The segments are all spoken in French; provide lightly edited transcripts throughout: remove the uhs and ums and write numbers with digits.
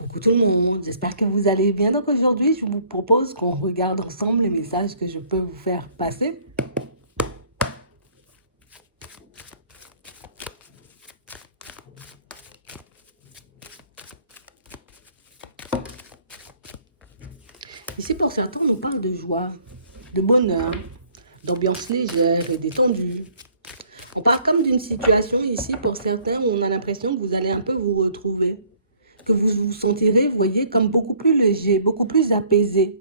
Coucou tout le monde, j'espère que vous allez bien. Donc aujourd'hui, je vous propose qu'on regarde ensemble les messages que je peux vous faire passer. Ici, pour certains, on nous parle de joie, de bonheur, d'ambiance légère et détendue. On parle comme d'une situation ici, pour certains, où on a l'impression que vous allez un peu vous retrouver, que vous vous sentirez, vous voyez, comme beaucoup plus léger, beaucoup plus apaisé.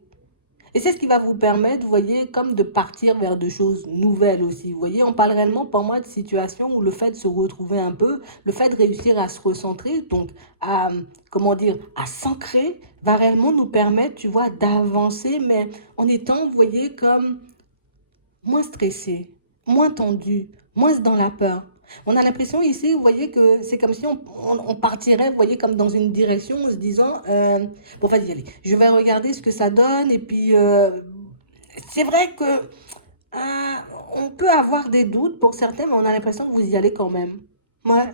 Et c'est ce qui va vous permettre, vous voyez, comme de partir vers de choses nouvelles aussi. Vous voyez, on parle réellement pour moi de situations où le fait de se retrouver un peu, le fait de réussir à se recentrer, donc à, comment dire, à s'ancrer, va réellement nous permettre, tu vois, d'avancer, mais en étant, vous voyez, comme moins stressé, moins tendu, moins dans la peur. On a l'impression ici, vous voyez, que c'est comme si on partirait, vous voyez, comme dans une direction en se disant, bon, vas-y, allez, je vais regarder ce que ça donne. Et puis, c'est vrai que on peut avoir des doutes pour certains, mais on a l'impression que vous y allez quand même. Ouais.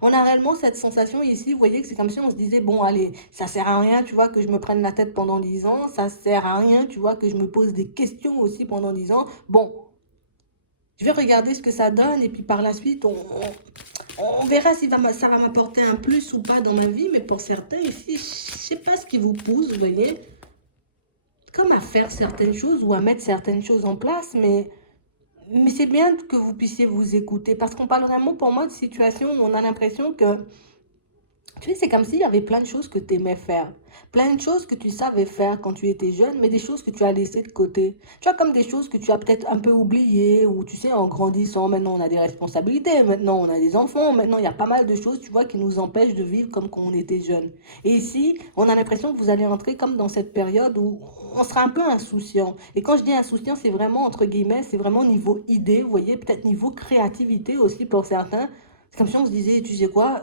On a réellement cette sensation ici, vous voyez, que c'est comme si on se disait, bon, allez, ça sert à rien, tu vois, que je me prenne la tête pendant 10 ans, ça sert à rien, tu vois, que je me pose des questions aussi pendant 10 ans. Bon, je vais regarder ce que ça donne et puis par la suite, on verra si ça va m'apporter un plus ou pas dans ma vie. Mais pour certains ici, je ne sais pas ce qui vous pousse, vous voyez, comme à faire certaines choses ou à mettre certaines choses en place, mais c'est bien que vous puissiez vous écouter parce qu'on parle vraiment pour moi de situations où on a l'impression que tu sais, c'est comme s'il y avait plein de choses que tu aimais faire. Plein de choses que tu savais faire quand tu étais jeune, mais des choses que tu as laissées de côté. Tu vois, comme des choses que tu as peut-être un peu oubliées, ou tu sais, en grandissant, maintenant on a des responsabilités, maintenant on a des enfants, maintenant il y a pas mal de choses, tu vois, qui nous empêchent de vivre comme quand on était jeune. Et ici, on a l'impression que vous allez entrer comme dans cette période où on sera un peu insouciant. Et quand je dis insouciant, c'est vraiment entre guillemets, c'est vraiment niveau idée, vous voyez, peut-être niveau créativité aussi pour certains. C'est comme si on se disait, tu sais quoi,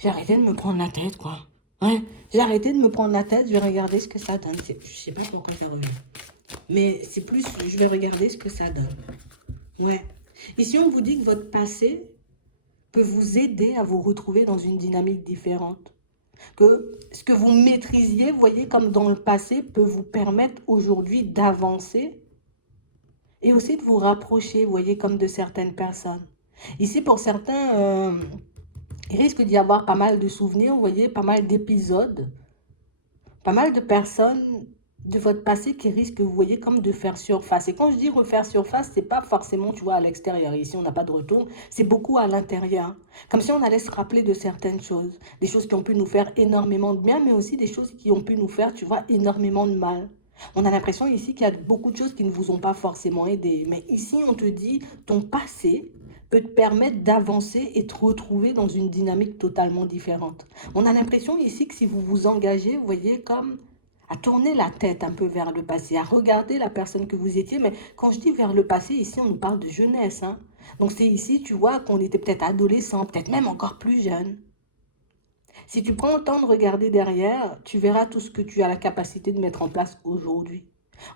j'ai arrêté de me prendre la tête, quoi. Ouais, j'ai arrêté de me prendre la tête, je vais regarder ce que ça donne. Je sais pas pourquoi ça revient. Mais c'est plus, je vais regarder ce que ça donne. Ouais. Ici, on vous dit que votre passé peut vous aider à vous retrouver dans une dynamique différente. Que ce que vous maîtrisiez, vous voyez, comme dans le passé, peut vous permettre aujourd'hui d'avancer et aussi de vous rapprocher, vous voyez, comme de certaines personnes. Ici, pour certains, il risque d'y avoir pas mal de souvenirs, vous voyez, pas mal d'épisodes, pas mal de personnes de votre passé qui risquent, vous voyez, comme de faire surface. Et quand je dis refaire surface, c'est pas forcément, tu vois, à l'extérieur. Ici, on n'a pas de retour. C'est beaucoup à l'intérieur. Comme si on allait se rappeler de certaines choses. Des choses qui ont pu nous faire énormément de bien, mais aussi des choses qui ont pu nous faire, tu vois, énormément de mal. On a l'impression ici qu'il y a beaucoup de choses qui ne vous ont pas forcément aidé. Mais ici, on te dit, ton passé peut te permettre d'avancer et te retrouver dans une dynamique totalement différente. On a l'impression ici que si vous vous engagez, vous voyez, comme à tourner la tête un peu vers le passé, à regarder la personne que vous étiez. Mais quand je dis vers le passé, ici, on nous parle de jeunesse. Hein. Donc c'est ici, tu vois, qu'on était peut-être adolescent, peut-être même encore plus jeune. Si tu prends le temps de regarder derrière, tu verras tout ce que tu as la capacité de mettre en place aujourd'hui.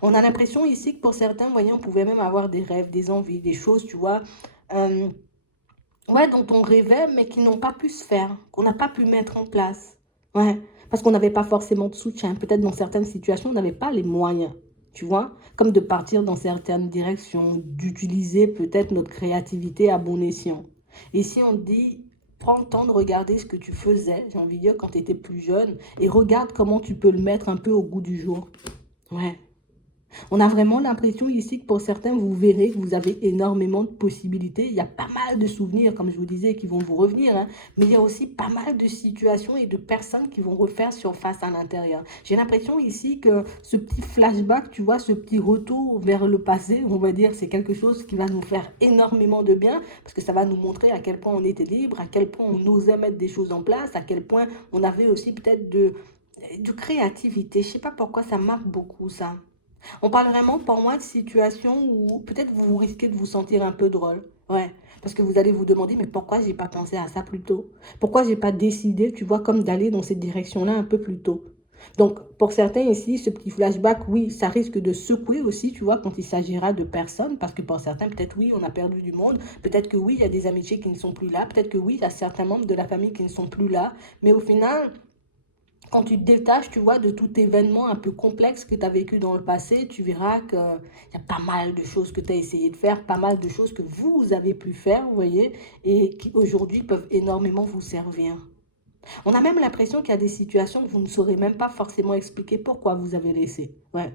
On a l'impression ici que pour certains, voyons, on pouvait même avoir des rêves, des envies, des choses, tu vois, euh, ouais, dont on rêvait, mais qui n'ont pas pu se faire, qu'on n'a pas pu mettre en place. Ouais, parce qu'on n'avait pas forcément de soutien. Peut-être dans certaines situations, on n'avait pas les moyens, tu vois, comme de partir dans certaines directions, d'utiliser peut-être notre créativité à bon escient. Et si on dit, prends le temps de regarder ce que tu faisais, j'ai envie de dire, quand tu étais plus jeune, et regarde comment tu peux le mettre un peu au goût du jour. Ouais. On a vraiment l'impression ici que pour certains, vous verrez que vous avez énormément de possibilités. Il y a pas mal de souvenirs, comme je vous disais, qui vont vous revenir. Hein, mais il y a aussi pas mal de situations et de personnes qui vont refaire surface à l'intérieur. J'ai l'impression ici que ce petit flashback, tu vois, ce petit retour vers le passé, on va dire, c'est quelque chose qui va nous faire énormément de bien parce que ça va nous montrer à quel point on était libre, à quel point on osait mettre des choses en place, à quel point on avait aussi peut-être de créativité. Je ne sais pas pourquoi ça marque beaucoup ça. On parle vraiment pour moi de situations où peut-être vous risquez de vous sentir un peu drôle. Ouais, parce que vous allez vous demander, mais pourquoi j'ai pas pensé à ça plus tôt? Pourquoi j'ai pas décidé, tu vois, comme d'aller dans cette direction-là un peu plus tôt? Donc, pour certains ici, ce petit flashback, oui, ça risque de secouer aussi, tu vois, quand il s'agira de personnes, parce que pour certains, peut-être oui, on a perdu du monde, peut-être que oui, il y a des amitiés qui ne sont plus là, peut-être que oui, il y a certains membres de la famille qui ne sont plus là, mais au final, Quand tu te détaches, tu vois, de tout événement un peu complexe que tu as vécu dans le passé, tu verras qu'il y a pas mal de choses que tu as essayé de faire, pas mal de choses que vous avez pu faire, vous voyez, et qui aujourd'hui peuvent énormément vous servir. On a même l'impression qu'il y a des situations que vous ne saurez même pas forcément expliquer pourquoi vous avez laissé. Ouais.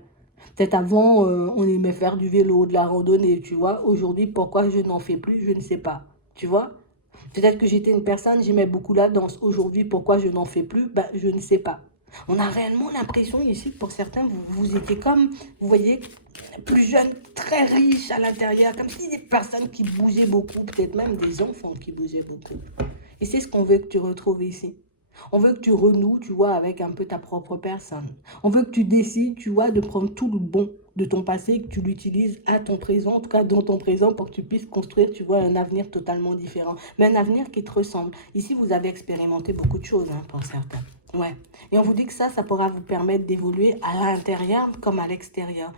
Peut-être avant, on aimait faire du vélo, de la randonnée, tu vois. Aujourd'hui, pourquoi je n'en fais plus, je ne sais pas. Tu vois? Peut-être que j'étais une personne, j'aimais beaucoup la danse. Aujourd'hui, pourquoi je n'en fais plus, ben, je ne sais pas. On a réellement l'impression ici que pour certains, vous étiez comme, vous voyez, plus jeune, très riche à l'intérieur, comme si des personnes qui bougeaient beaucoup, peut-être même des enfants qui bougeaient beaucoup. Et c'est ce qu'on veut que tu retrouves ici. On veut que tu renoues, tu vois, avec un peu ta propre personne. On veut que tu décides, tu vois, de prendre tout le bon de ton passé et que tu l'utilises à ton présent, en tout cas dans ton présent, pour que tu puisses construire, tu vois, un avenir totalement différent. Mais un avenir qui te ressemble. Ici, vous avez expérimenté beaucoup de choses, hein, pour certains. Ouais. Et on vous dit que ça pourra vous permettre d'évoluer à l'intérieur comme à l'extérieur.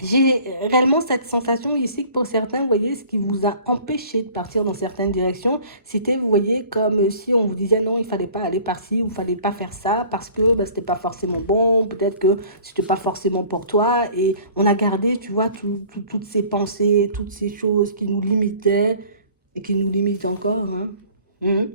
J'ai réellement cette sensation ici que pour certains, vous voyez, ce qui vous a empêché de partir dans certaines directions, c'était, vous voyez, comme si on vous disait non, il fallait pas aller par-ci ou il fallait pas faire ça parce que bah, c'était pas forcément bon, peut-être que c'était pas forcément pour toi. Et on a gardé, tu vois, toutes ces pensées, toutes ces choses qui nous limitaient et qui nous limitent encore. Hein. Mhm.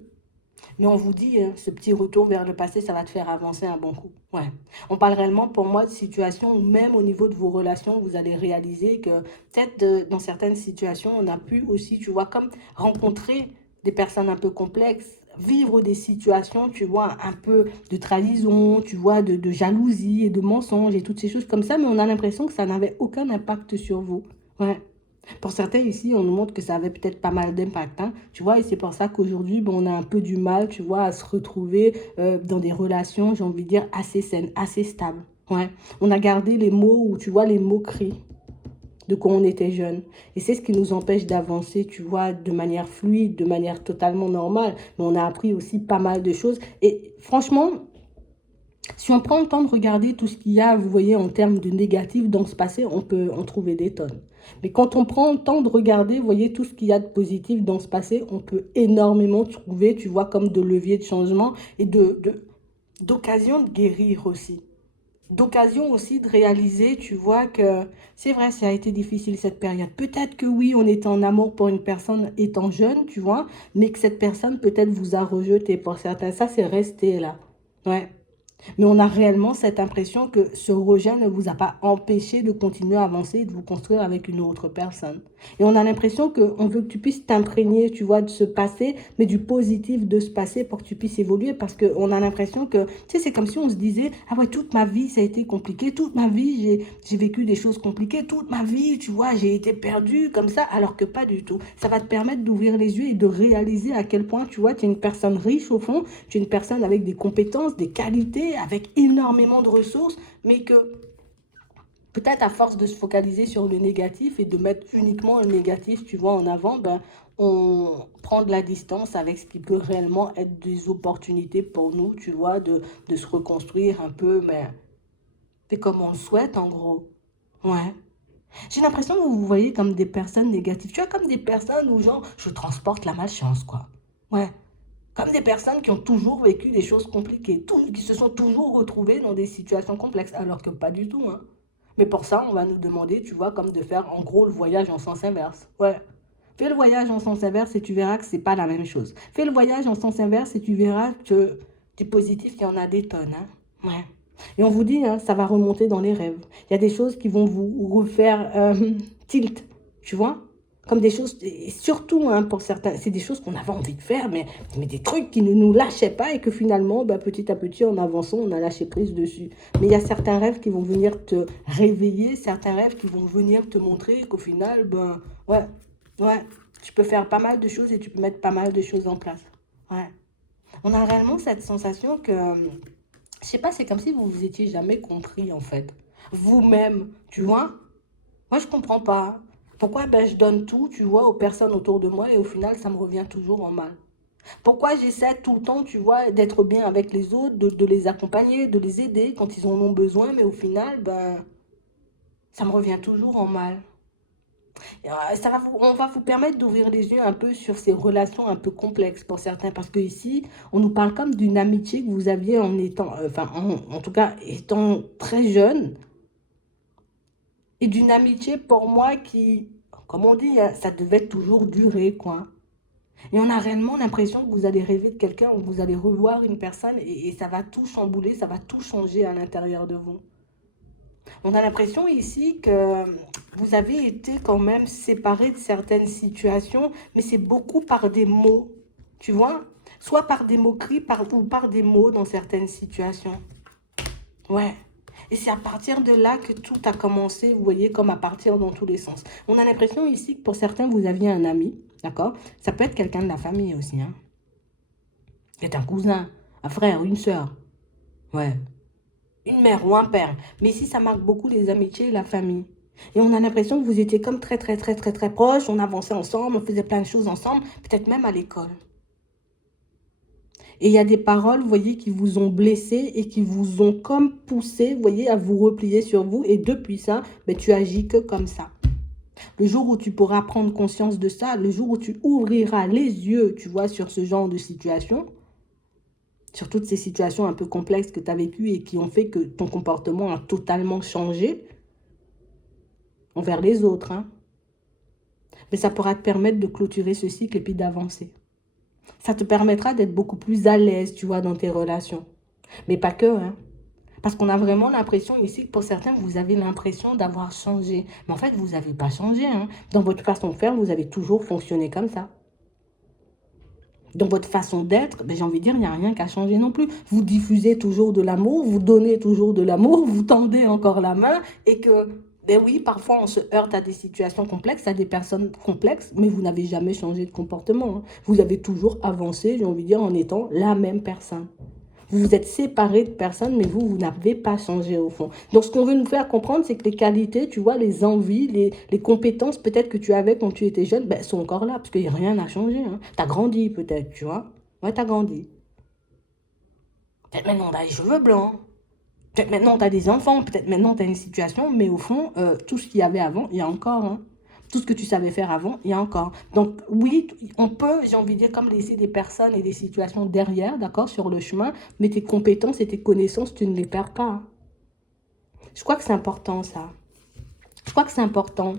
Mais on vous dit, ce petit retour vers le passé, ça va te faire avancer un bon coup. Ouais. On parle réellement pour moi de situations où même au niveau de vos relations, vous allez réaliser que peut-être dans certaines situations, on a pu aussi, tu vois, comme rencontrer des personnes un peu complexes, vivre des situations, tu vois, un peu de trahison, tu vois, de jalousie et de mensonges et toutes ces choses comme ça, mais on a l'impression que ça n'avait aucun impact sur vous. Ouais. Pour certains ici, on nous montre que ça avait peut-être pas mal d'impact, hein, tu vois, et c'est pour ça qu'aujourd'hui, bon, on a un peu du mal, tu vois, à se retrouver dans des relations, j'ai envie de dire, assez saines, assez stables. Ouais. On a gardé les mots ou, tu vois, les moqueries de quand on était jeune. Et c'est ce qui nous empêche d'avancer, tu vois, de manière fluide, de manière totalement normale. Mais on a appris aussi pas mal de choses. Et franchement, si on prend le temps de regarder tout ce qu'il y a, vous voyez, en termes de négatif dans ce passé, on peut en trouver des tonnes. Mais quand on prend le temps de regarder, vous voyez, tout ce qu'il y a de positif dans ce passé, on peut énormément trouver, tu vois, comme de leviers de changement et d'occasion de guérir aussi. D'occasion aussi de réaliser, tu vois, que c'est vrai, ça a été difficile cette période. Peut-être que oui, on était en amour pour une personne étant jeune, tu vois, mais que cette personne peut-être vous a rejeté pour certains. Ça, c'est resté là. Ouais. Mais on a réellement cette impression que ce rejet ne vous a pas empêché de continuer à avancer et de vous construire avec une autre personne. Et on a l'impression qu'on veut que tu puisses t'imprégner, tu vois, de ce passé, mais du positif de ce passé pour que tu puisses évoluer parce qu'on a l'impression que, tu sais, c'est comme si on se disait, ah ouais, toute ma vie, ça a été compliqué, toute ma vie, j'ai vécu des choses compliquées, toute ma vie, tu vois, j'ai été perdue comme ça, alors que pas du tout. Ça va te permettre d'ouvrir les yeux et de réaliser à quel point, tu vois, tu es une personne riche au fond, tu es une personne avec des compétences, des qualités, avec énormément de ressources, mais que peut-être à force de se focaliser sur le négatif et de mettre uniquement le négatif, tu vois, en avant, ben, on prend de la distance avec ce qui peut réellement être des opportunités pour nous, tu vois, de se reconstruire un peu, mais c'est comme on le souhaite, en gros. Ouais. J'ai l'impression que vous vous voyez comme des personnes négatives. Tu vois, comme des personnes où, genre, je transporte la malchance, quoi. Ouais. Comme des personnes qui ont toujours vécu des choses compliquées, qui se sont toujours retrouvées dans des situations complexes, alors que pas du tout, hein. Mais pour ça, on va nous demander, tu vois, comme de faire en gros le voyage en sens inverse. Ouais. Fais le voyage en sens inverse et tu verras que c'est pas la même chose. Fais le voyage en sens inverse et tu verras que du positif, il y en a des tonnes, hein. Ouais. Et on vous dit, hein, ça va remonter dans les rêves. Il y a des choses qui vont vous refaire tilt, tu vois? Comme des choses, et surtout hein, pour certains, c'est des choses qu'on avait envie de faire, mais des trucs qui ne nous lâchaient pas et que finalement, bah, petit à petit, en avançant, on a lâché prise dessus. Mais il y a certains rêves qui vont venir te réveiller, certains rêves qui vont venir te montrer qu'au final, ben, ouais, ouais, tu peux faire pas mal de choses et tu peux mettre pas mal de choses en place. Ouais. On a réellement cette sensation que, je sais pas, c'est comme si vous vous étiez jamais compris en fait. Vous-même, tu vois? Moi, je comprends pas. Pourquoi ben, je donne tout, tu vois, aux personnes autour de moi et au final, ça me revient toujours en mal. Pourquoi j'essaie tout le temps, tu vois, d'être bien avec les autres, de les accompagner, de les aider quand ils en ont besoin, mais au final, ben, ça me revient toujours en mal. On va vous permettre d'ouvrir les yeux un peu sur ces relations un peu complexes pour certains, parce que ici, on nous parle comme d'une amitié que vous aviez en étant, enfin, en tout cas, étant très jeune, et d'une amitié pour moi qui, comme on dit, hein, ça devait toujours durer, quoi. Et on a réellement l'impression que vous allez rêver de quelqu'un ou vous allez revoir une personne et ça va tout chambouler, ça va tout changer à l'intérieur de vous. On a l'impression ici que vous avez été quand même séparés de certaines situations, mais c'est beaucoup par des mots, tu vois? Soit par des moqueries ou par des mots dans certaines situations. Ouais. Et c'est à partir de là que tout a commencé, vous voyez, comme à partir dans tous les sens. On a l'impression ici que pour certains, vous aviez un ami, d'accord? Ça peut être quelqu'un de la famille aussi, hein. C'est un cousin, un frère, une sœur. Ouais. Une mère ou un père. Mais ici, ça marque beaucoup les amitiés et la famille. Et on a l'impression que vous étiez comme très, très, très, très, très proches. On avançait ensemble, on faisait plein de choses ensemble, peut-être même à l'école. Et il y a des paroles, vous voyez, qui vous ont blessé et qui vous ont comme poussé, vous voyez, à vous replier sur vous. Et depuis ça, ben, tu agis que comme ça. Le jour où tu pourras prendre conscience de ça, le jour où tu ouvriras les yeux, tu vois, sur ce genre de situation, sur toutes ces situations un peu complexes que tu as vécues et qui ont fait que ton comportement a totalement changé envers les autres, hein. Mais ça pourra te permettre de clôturer ce cycle et puis d'avancer. Ça te permettra d'être beaucoup plus à l'aise, tu vois, dans tes relations. Mais pas que, hein. Parce qu'on a vraiment l'impression ici que pour certains, vous avez l'impression d'avoir changé. Mais en fait, vous n'avez pas changé, hein. Dans votre façon de faire, vous avez toujours fonctionné comme ça. Dans votre façon d'être, ben, j'ai envie de dire, il n'y a rien qu'à changer non plus. Vous diffusez toujours de l'amour, vous donnez toujours de l'amour, vous tendez encore la main et que, ben oui, parfois on se heurte à des situations complexes, à des personnes complexes, mais vous n'avez jamais changé de comportement, hein. Vous avez toujours avancé, j'ai envie de dire, en étant la même personne. Vous vous êtes séparé de personnes, mais vous n'avez pas changé au fond. Donc, ce qu'on veut nous faire comprendre, c'est que les qualités, tu vois, les envies, les compétences peut-être que tu avais quand tu étais jeune, ben, sont encore là, parce que rien n'a changé, hein. Tu as grandi peut-être, tu vois. Ouais, tu as grandi. Peut-être maintenant, tu as les cheveux blancs. Peut-être maintenant, tu as des enfants. Peut-être maintenant, tu as une situation, mais au fond, tout ce qu'il y avait avant, il y a encore, hein. Tout ce que tu savais faire avant, il y a encore. Donc oui, on peut, j'ai envie de dire, comme laisser des personnes et des situations derrière, d'accord, sur le chemin, mais tes compétences et tes connaissances, tu ne les perds pas. Je crois que c'est important, ça. Je crois que c'est important.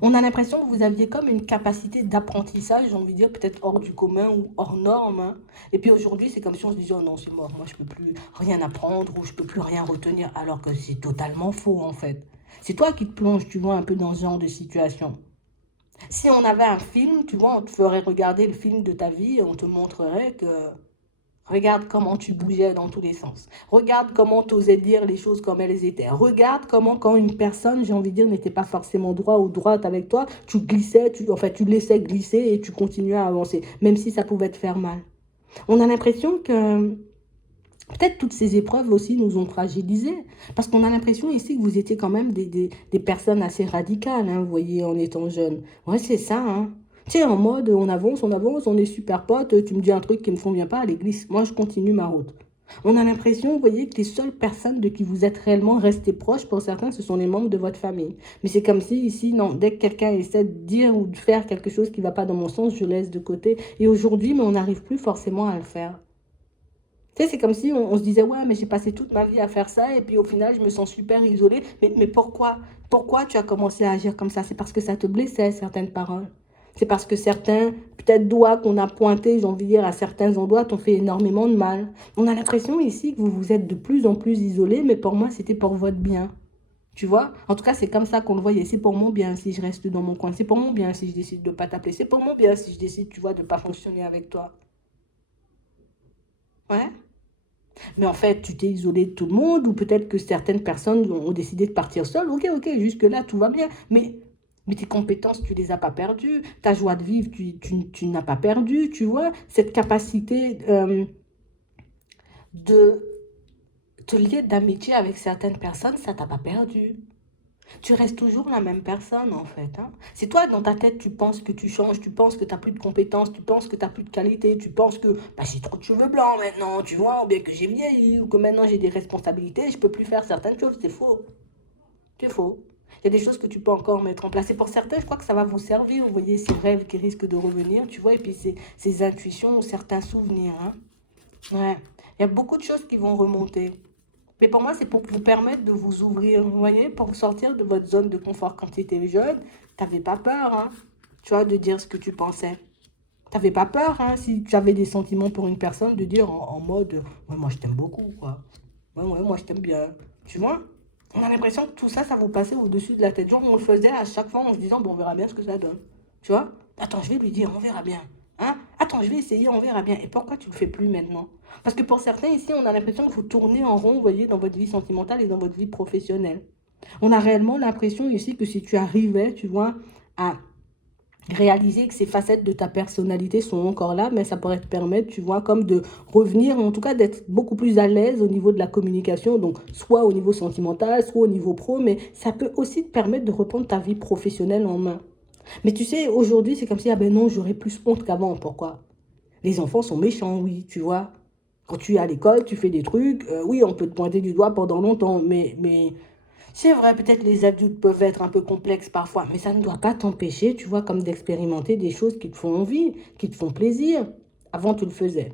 On a l'impression que vous aviez comme une capacité d'apprentissage, j'ai envie de dire, peut-être hors du commun ou hors norme, hein. Et puis aujourd'hui, c'est comme si on se disait, oh non, c'est mort, moi je peux plus rien apprendre ou je peux plus rien retenir, alors que c'est totalement faux, en fait. C'est toi qui te plonges, tu vois, un peu dans ce genre de situation. Si on avait un film, tu vois, on te ferait regarder le film de ta vie et on te montrerait que regarde comment tu bougeais dans tous les sens. Regarde comment tu osais dire les choses comme elles étaient. Regarde comment quand une personne, j'ai envie de dire, n'était pas forcément droit ou droite avec toi, tu glissais, tu laissais glisser et tu continuais à avancer, même si ça pouvait te faire mal. On a l'impression que peut-être toutes ces épreuves aussi nous ont fragilisés. Parce qu'on a l'impression ici que vous étiez quand même des personnes assez radicales, hein, vous voyez, en étant jeune. Ouais, c'est ça, hein. Tu sais, en mode, on avance, on est super potes, tu me dis un truc qui me convient pas, allez, glisse. Moi, je continue ma route. On a l'impression, vous voyez, que les seules personnes de qui vous êtes réellement restés proches, pour certains, ce sont les membres de votre famille. Mais c'est comme si, ici, non, dès que quelqu'un essaie de dire ou de faire quelque chose qui ne va pas dans mon sens, je laisse de côté. Et aujourd'hui, mais on n'arrive plus forcément à le faire. Tu sais, c'est comme si on se disait, ouais, mais j'ai passé toute ma vie à faire ça, et puis au final, je me sens super isolée. Mais pourquoi? Pourquoi tu as commencé à agir comme ça? C'est parce que ça te blessait, certaines paroles. C'est parce que certains, peut-être doigts qu'on a pointés, j'ai envie de dire, à certains endroits, t'ont fait énormément de mal. On a l'impression ici que vous vous êtes de plus en plus isolés, mais pour moi, c'était pour votre bien. Tu vois? En tout cas, c'est comme ça qu'on le voyait. C'est pour mon bien si je reste dans mon coin. C'est pour mon bien si je décide de ne pas t'appeler. C'est pour mon bien si je décide, tu vois, de ne pas fonctionner avec toi. Ouais? Mais en fait, tu t'es isolé de tout le monde, ou peut-être que certaines personnes ont décidé de partir seules. Ok, ok, jusque-là, tout va bien. Mais tes compétences, tu les as pas perdues. Ta joie de vivre, tu n'as pas perdu, tu vois. Cette capacité de te lier d'amitié avec certaines personnes, ça t'a pas perdu. Tu restes toujours la même personne, en fait, hein. C'est toi, dans ta tête, tu penses que tu changes, tu penses que tu n'as plus de compétences, tu penses que tu n'as plus de qualité, tu penses que bah, j'ai trop de cheveux blancs maintenant, tu vois, ou bien que j'ai vieilli, ou que maintenant j'ai des responsabilités, je peux plus faire certaines choses. C'est faux. C'est faux. Il y a des choses que tu peux encore mettre en place. Et pour certains, je crois que ça va vous servir. Vous voyez, ces rêves qui risquent de revenir, tu vois, et puis ces intuitions ou certains souvenirs. Hein. Ouais. Il y a beaucoup de choses qui vont remonter. Mais pour moi, c'est pour vous permettre de vous ouvrir, vous voyez, pour sortir de votre zone de confort quand tu étais jeune. Tu n'avais pas peur, hein, tu vois, de dire ce que tu pensais. Tu n'avais pas peur, hein, si tu avais des sentiments pour une personne, de dire en mode, ouais, moi je t'aime beaucoup, quoi. Ouais, moi je t'aime bien. Tu vois? On a l'impression que tout ça, ça vous passait au-dessus de la tête. Genre, on le faisait à chaque fois en se disant, bon, on verra bien ce que ça donne. Tu vois? Attends, je vais lui dire, on verra bien. Hein? Attends, je vais essayer, on verra bien. Et pourquoi tu le fais plus maintenant? Parce que pour certains ici, on a l'impression que vous tournez en rond, vous voyez, dans votre vie sentimentale et dans votre vie professionnelle. On a réellement l'impression ici que si tu arrivais, tu vois, à réaliser que ces facettes de ta personnalité sont encore là, mais ça pourrait te permettre, tu vois, comme de revenir, en tout cas d'être beaucoup plus à l'aise au niveau de la communication, donc soit au niveau sentimental, soit au niveau pro, mais ça peut aussi te permettre de reprendre ta vie professionnelle en main. Mais tu sais, aujourd'hui, c'est comme si, ah ben non, j'aurais plus honte qu'avant. Pourquoi? Les enfants sont méchants, oui, tu vois. Quand tu es à l'école, tu fais des trucs, oui, on peut te pointer du doigt pendant longtemps, mais c'est vrai, peut-être les adultes peuvent être un peu complexes parfois, mais ça ne doit pas t'empêcher, tu vois, comme d'expérimenter des choses qui te font envie, qui te font plaisir. Avant, tu le faisais.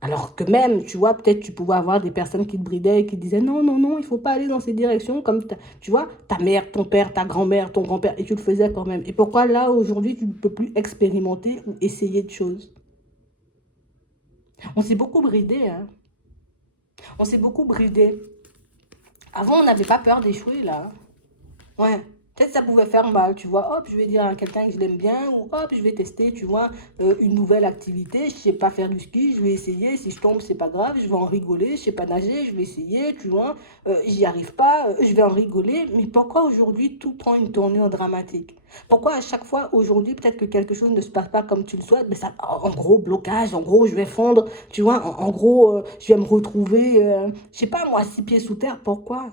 Alors que même, tu vois, peut-être tu pouvais avoir des personnes qui te bridaient et qui te disaient non, non, non, il faut pas aller dans ces directions, comme, tu vois, ta mère, ton père, ta grand-mère, ton grand-père, et tu le faisais quand même. Et pourquoi là, aujourd'hui, tu ne peux plus expérimenter ou essayer de choses? On s'est beaucoup bridé, hein. On s'est beaucoup bridé. Avant, on n'avait pas peur d'échouer, là. Ouais, peut-être ça pouvait faire mal, tu vois. Hop, je vais dire à quelqu'un que je l'aime bien, ou hop, je vais tester, tu vois, une nouvelle activité. Je sais pas faire du ski, je vais essayer. Si je tombe, c'est pas grave, je vais en rigoler. Je sais pas nager, je vais essayer, tu vois. J'y arrive pas, je vais en rigoler. Mais pourquoi aujourd'hui tout prend une tournure dramatique? Pourquoi à chaque fois aujourd'hui, peut-être que quelque chose ne se passe pas comme tu le souhaites, mais ça, en gros, blocage, en gros, je vais fondre, tu vois, en gros, je vais me retrouver, je sais pas moi, 6 pieds sous terre. Pourquoi?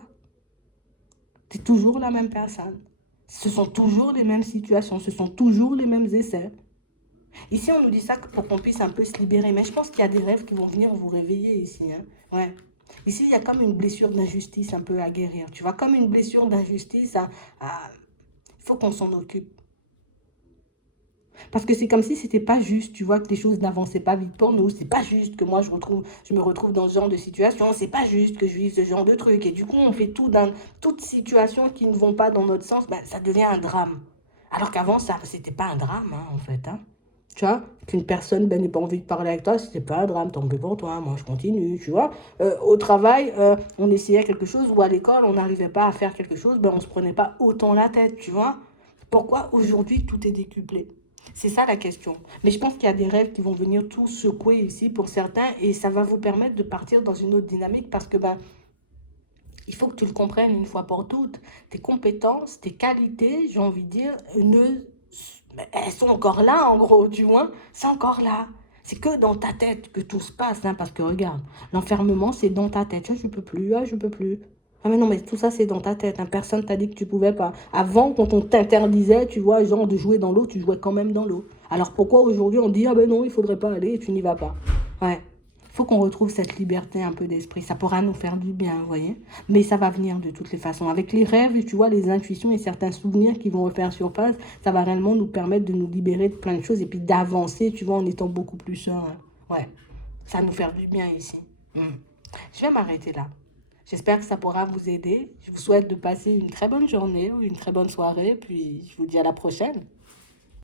C'est toujours la même personne. Ce sont toujours les mêmes situations, ce sont toujours les mêmes essais. Ici, on nous dit ça pour qu'on puisse un peu se libérer, mais je pense qu'il y a des rêves qui vont venir vous réveiller ici. Hein. Ouais. Ici, il y a comme une blessure d'injustice un peu à guérir. Tu vois, comme une blessure d'injustice, il faut qu'on s'en occupe. Parce que c'est comme si c'était pas juste, tu vois, que les choses n'avançaient pas vite pour nous. C'est pas juste que moi je me retrouve dans ce genre de situation. C'est pas juste que je vive ce genre de truc. Et du coup, on fait tout dans toute situation qui ne vont pas dans notre sens, ben, ça devient un drame. Alors qu'avant, ça, c'était pas un drame, hein, en fait. Hein. Tu vois, qu'une personne ben, n'ait pas envie de parler avec toi, c'était pas un drame, tant pis pour toi, moi je continue, tu vois. Au travail, on essayait quelque chose, ou à l'école, on n'arrivait pas à faire quelque chose, ben, on se prenait pas autant la tête, tu vois. Pourquoi aujourd'hui tout est décuplé? C'est ça la question. Mais je pense qu'il y a des rêves qui vont venir tout secouer ici pour certains et ça va vous permettre de partir dans une autre dynamique parce que ben, il faut que tu le comprennes une fois pour toutes. Tes compétences, tes qualités, j'ai envie de dire, elles sont encore là en gros, tu vois. C'est encore là. C'est que dans ta tête que tout se passe, hein, parce que regarde, l'enfermement, c'est dans ta tête. Ah, je peux plus, ah, je peux plus. Ah mais non, mais tout ça, c'est dans ta tête. Hein. Personne t'a dit que tu pouvais pas. Avant, quand on t'interdisait, tu vois, genre de jouer dans l'eau, tu jouais quand même dans l'eau. Alors pourquoi aujourd'hui on dit, ah ben non, il faudrait pas aller et tu n'y vas pas. Ouais. Il faut qu'on retrouve cette liberté un peu d'esprit. Ça pourra nous faire du bien, vous voyez. Mais ça va venir de toutes les façons. Avec les rêves, tu vois, les intuitions et certains souvenirs qui vont refaire surface, ça va réellement nous permettre de nous libérer de plein de choses et puis d'avancer, tu vois, en étant beaucoup plus serein. Ouais, ça va nous faire du bien ici. Mm. Je vais m'arrêter là. J'espère que ça pourra vous aider. Je vous souhaite de passer une très bonne journée ou une très bonne soirée. Puis je vous dis à la prochaine.